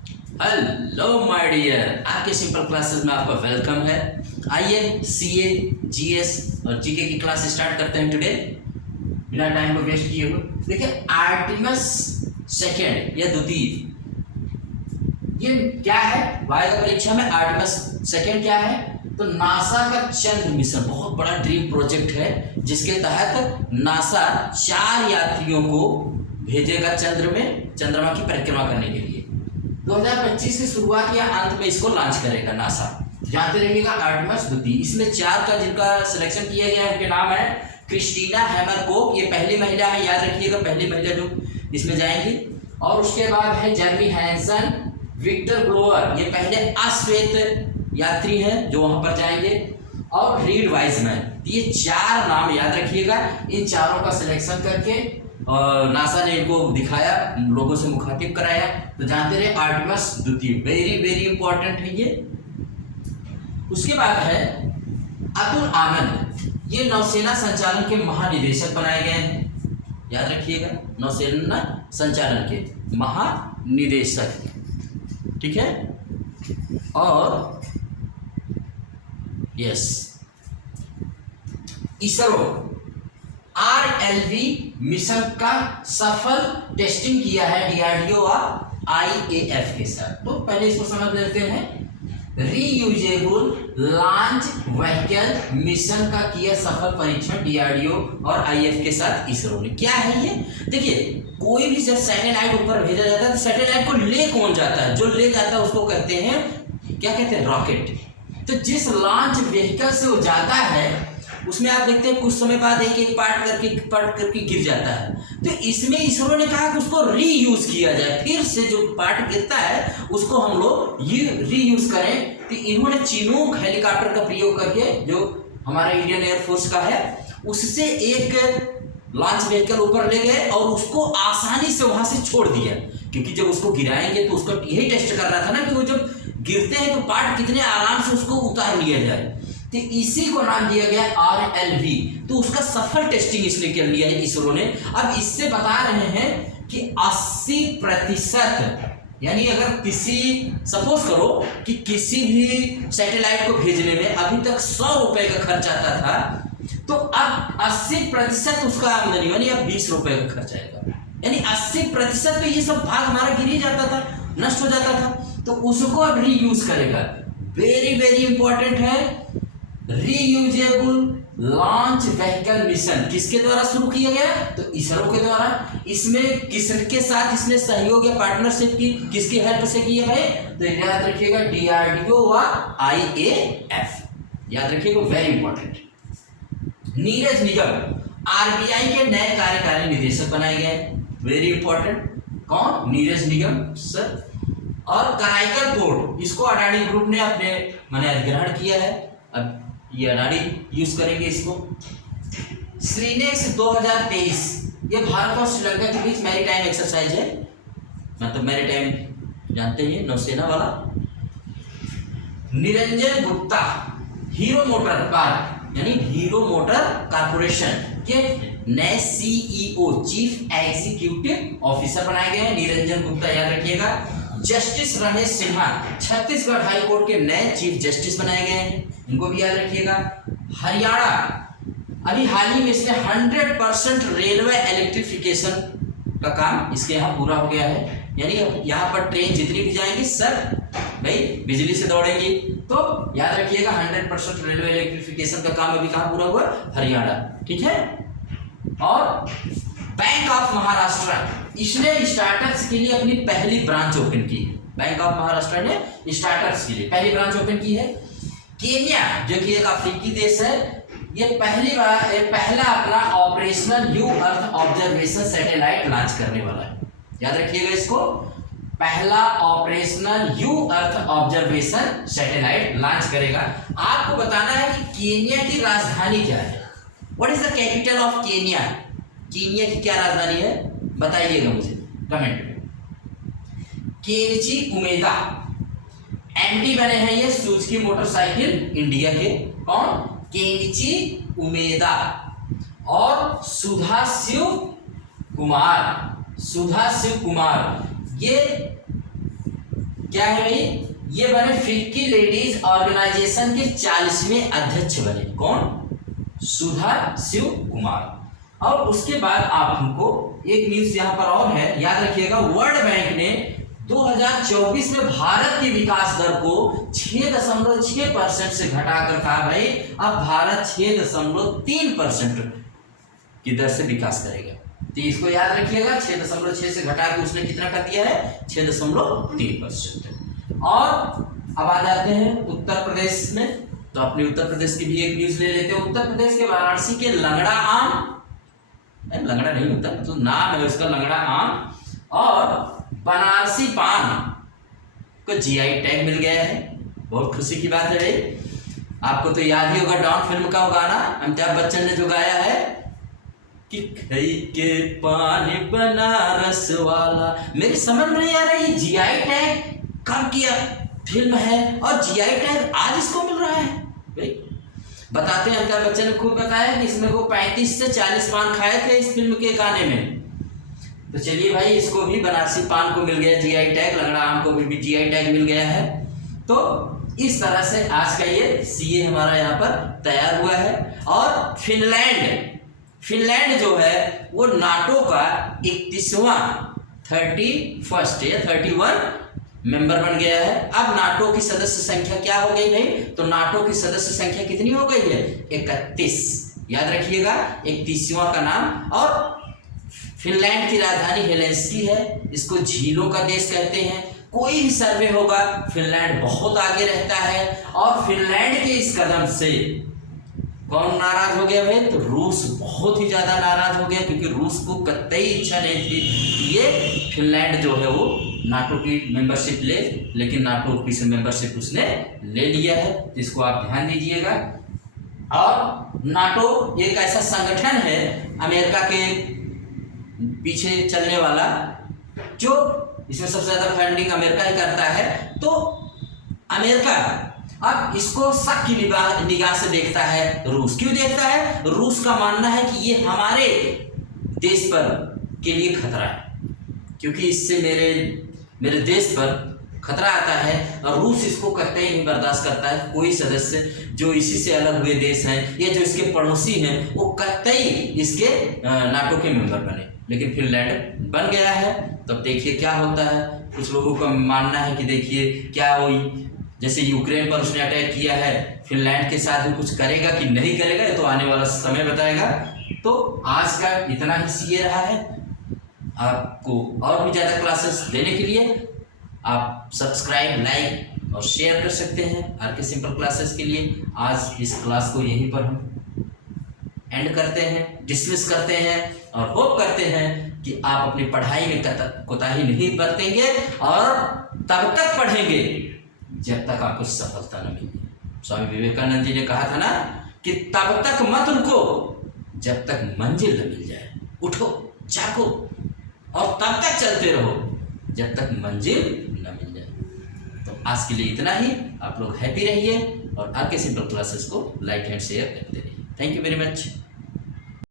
Hello my dear, आपके simple classes में आपका वेलकम है। आइए सीए, जीएस और जीके की क्लास स्टार्ट करते हैं टुडे, बिना टाइम को वेस्ट किए हुए। देखिए, आर्टेमिस सेकेंड या द्वितीय, ये क्या है? वायु परीक्षा में आर्टेमिस सेकेंड क्या है? तो नासा का चंद्र मिशन बहुत बड़ा ड्रीम प्रोजेक्ट है, जिसके तहत नासा 4 यात्रियों को भेजेगा चंद्र में, चंद्रमा की परिक्रमा करने के लिए। 2025 की शुरुआत या अंत में इसको लॉन्च करेगा नासा। जानते रहिएगा आर्टेमिस द्वितीय। इसमें 4 का जिनका सिलेक्शन किया गया है उनके नाम है क्रिस्टीना हैमरकोक, ये पहली महिला है, याद रखिएगा, पहली महिला जो इसमें जाएंगी। और उसके बाद है जेरमी हैंसन, विक्टर ग्लोवर, ये पहले अश्वेत यात्री हैं जो वहां पर जाएंगे, और रीड वाइजमैन। ये 4 नाम याद रखिएगा। इन चारों का सिलेक्शन करके और नासा ने इनको दिखाया, लोगों से मुखातिब कराया। तो जानते रहे आर्टेमिस द्वितीय, वेरी वेरी इंपॉर्टेंट है ये। उसके बाद है अतुल आनंद, ये नौसेना संचालन के महानिदेशक बनाए गए हैं, याद रखिएगा, नौसेना संचालन के महानिदेशक, ठीक है। और यस, इसरो RLV मिशन का सफल टेस्टिंग किया है DRDO और IAF के साथ। तो पहले इसको समझ लेते हैं। रीयूजेबल लॉन्च व्हीकल मिशन का किया सफल परीक्षण DRDO और IAF के साथ इसरो ने। क्या है ये? देखिए, कोई भी जब सैटेलाइट ऊपर भेजा जाता है तो सैटेलाइट को ले कौन जाता है? जो ले जाता है उसको कहते हैं, क्या कहते हैं? रॉकेट। तो जिस लॉन्च व्हीकल से वो जाता है उसमें आप देखते हैं कुछ समय बाद एक एक पार्ट करके गिर जाता है। तो इसमें इसरो ने कहा कि उसको रीयूज किया जाए, फिर से जो पार्ट गिरता है उसको हम लोग ये रीयूज करें। तो इन्होंने चिनूक हेलीकॉप्टर का प्रयोग करके, जो हमारा इंडियन एयरफोर्स का है, उससे एक लॉन्च व्हीकल ऊपर ले गए और उसको आसानी से वहां से छोड़ दिया। क्योंकि जब उसको गिराएंगे तो उसको यही टेस्ट करना था ना कि वो जब गिरते हैं तो पार्ट कितने आराम से उसको उतार लिया जाए। तो इसी को नाम दिया गया RLV। तो उसका सफल टेस्टिंग इसलिए कर लिया है इसरो ने। अब इससे बता रहे हैं कि 80%, यानी अगर किसी, सपोज करो कि किसी भी सैटेलाइट को भेजने में अभी तक 100 रुपए का खर्च आता था, तो अब 80% उसका आमदनी, यानी अब 20 रुपए का खर्च आएगा। यानी 80% तो ये सब भाग हमारा गिर ही जाता था, नष्ट हो जाता था। तो उसको अब रीयूज करेगा। वेरी वेरी इंपॉर्टेंट है। रीयूजेबल लॉन्च व्हीकल मिशन किसके द्वारा शुरू किया गया? तो इसरो के द्वारा। इसमें किसके साथ इसने सहयोग या पार्टनरशिप की, किसकी हेल्प से की है भाई? तो याद रखिएगा DRDO व IAF, याद रखिएगा, वेरी इंपॉर्टेंट। नीरज निगम RBI के नए कार्यकारी निदेशक बनाए गए, वेरी इंपॉर्टेंट। कौन? नीरज निगम सर। और कराईकल पोर्ट, इसको अडानी ग्रुप ने अपने मैंने अधिग्रहण किया है, अब ये अडानी यूज करेंगे इसको। श्रीनेक्स 2023, ये भारत और श्रीलंका के बीच मैरीटाइम एक्सरसाइज है, मतलब मैरीटाइम जानते हैं, नौसेना वाला। Niranjan Gupta hero motor car, यानी हीरो मोटर कारपोरेशन के नए CEO, चीफ एग्जीक्यूटिव ऑफिसर बनाए गए हैं, निरंजन गुप्ता, याद रखिएगा। Justice Ramesh Sinha Chhattisgarh high court के नए चीफ जस्टिस बनाए गए हैं, इनको भी याद रखिएगा। हरियाणा, अभी हाल ही में इसने 100% रेलवे इलेक्ट्रिफिकेशन का काम इसके यहाँ पूरा हो गया है। यानी यहाँ पर ट्रेन जितनी भी जाएंगी सब भाई बिजली से दौड़ेंगी। तो याद रखिएगा 100% रेलवे इलेक्ट्रिफिकेशन का काम अभी कहाँ पूरा हुआ? हरियाणा, ठीक है। और बैंक ऑफ महाराष्ट्र, इसने स्टार्टअप्स के लिए अपनी पहली ब्रांच ओपन की है। बैंक ऑफ महाराष्ट्र ने स्टार्टअप्स के लिए पहली ब्रांच ओपन की है। केन्या, जो कि एक अफ्रीकी देश है, ये पहला अपना operational you earth observation satellite launch करने वाला है, याद रखिएगा इसको। पहला operational you earth observation satellite launch करेगा। आपको बताना है कि केन्या की राजधानी क्या है। What is the capital of Kenya? Kenya की क्या राजधानी है बताइएगा मुझे कमेंट में। केनिची उमेदा, MD बने हैं ये सुजुकी मोटरसाइकिल इंडिया के। कौन? केनिची उमेदा। और सुधाशिव कुमार, ये क्या है भाई, ये बने फिक्की लेडीज ऑर्गेनाइजेशन के 40वें अध्यक्ष बने। कौन? सुधा शिव कुमार। और उसके बाद आप हमको एक न्यूज यहाँ पर और है, याद रखिएगा, वर्ल्ड बैंक ने 2024 में भारत की विकास दर को 6.6% से घटाकर कहा भाई अब भारत 6.3% की दर से विकास करेगा। तो इसको याद रखिएगा, 6.6 से घटा के उसने कितना कर दिया है, 6.3%। और अब आ जाते हैं उत्तर प्रदेश में, तो अपने उत्तर प्रदेश की भी एक न्यूज ले लेते हैं। उत्तर प्रदेश के वाराणसी के लंगड़ा आम, लंगड़ा नहीं होता तो नाम है उसका लंगड़ा आम, और बनारसी पान को जीआई टैग मिल गया है। बहुत खुशी की बात है भाई। आपको तो याद ही होगा डॉन फिल्म का वो गाना अमिताभ बच्चन ने जो गाया है कि खई के पानी बनारस वाला। मेरी समझ में नहीं आ रही है जीआई टैग कब किया फिल्म है और जीआई टैग आज इसको मिल रहा है भाई। बताते हैं, अमिताभ बच्चन ने खूब बताया कि इसमें वो 35 से 40 पान खाए थे इस फिल्म के गाने में। तो चलिए भाई, इसको भी बनारसी पान को मिल गया जीआई टैग, लंगड़ा आम को भी जीआई टैग मिल गया है। तो इस तरह से आज का ये सीए हमारा यहाँ पर तैयार हुआ है। और फिनलैंड जो है वो नाटो का 31वां 31 या 31 मेंबर बन गया है। अब नाटो की सदस्य संख्या क्या हो गई भाई, तो नाटो की सदस्य संख्या कितनी हो गई है, 31। याद रखिएगा 31वां का नाम। और फिनलैंड की राजधानी हेलेंस्की है, इसको झीलों का देश कहते हैं। कोई भी सर्वे होगा फिनलैंड बहुत आगे रहता है। और फिनलैंड के इस कदम से कौन नाराज हो गया भाई, तो रूस बहुत ही ज्यादा नाराज हो गया, क्योंकि रूस को कतई इच्छा नहीं थी कि ये फिनलैंड जो है वो नाटो की मेंबरशिप ले, लेकिन नाटो की मेंबरशिप उसने ले लिया है। इसको आप ध्यान दीजिएगा। और नाटो एक ऐसा संगठन है अमेरिका के पीछे चलने वाला, जो इसमें सबसे ज्यादा फंडिंग अमेरिका ही करता है। तो अमेरिका अब इसको शक की निगाह से देखता है रूस। क्यों देखता है, रूस का मानना है कि ये हमारे देश पर के लिए खतरा है, क्योंकि इससे मेरे देश पर खतरा आता है। और रूस इसको कतई नहीं बर्दाश्त करता है कोई सदस्य जो इसी से अलग हुए देश हैं या जो इसके पड़ोसी हैं वो कतई इसके नाटो के मेंबर बने। लेकिन फिनलैंड बन गया है। तो अब देखिए क्या होता है। कुछ लोगों का मानना है कि देखिए क्या वो जैसे यूक्रेन पर उसने अटैक किया है, फिनलैंड के साथ भी कुछ करेगा कि नहीं करेगा, ये तो आने वाला समय बताएगा। तो आज का इतना ही सीए रहा है। आपको और भी ज़्यादा क्लासेस देने के लिए आप सब्सक्राइब, लाइक और शेयर कर सकते हैं आरके सिंपल क्लासेस के लिए। आज इस क्लास को यहीं पर हम एंड करते हैं, डिसमिस करते हैं और होप करते हैं कि आप अपनी पढ़ाई में कोताही नहीं बरतेंगे और तब तक पढ़ेंगे जब तक आपको सफलता न मिले। स्वामी विवेकानंद जी ने कहा था ना कि तब तक मत रुको जब तक मंजिल न मिल जाए। उठो, जागो और तब तक चलते रहो जब तक मंजिल न मिल जाए। तो आज के लिए इतना ही। आप लोग हैप्पी रहिए और आरके सिंपल क्लासेस को लाइक एंड शेयर करते रहिए। Thank you very much.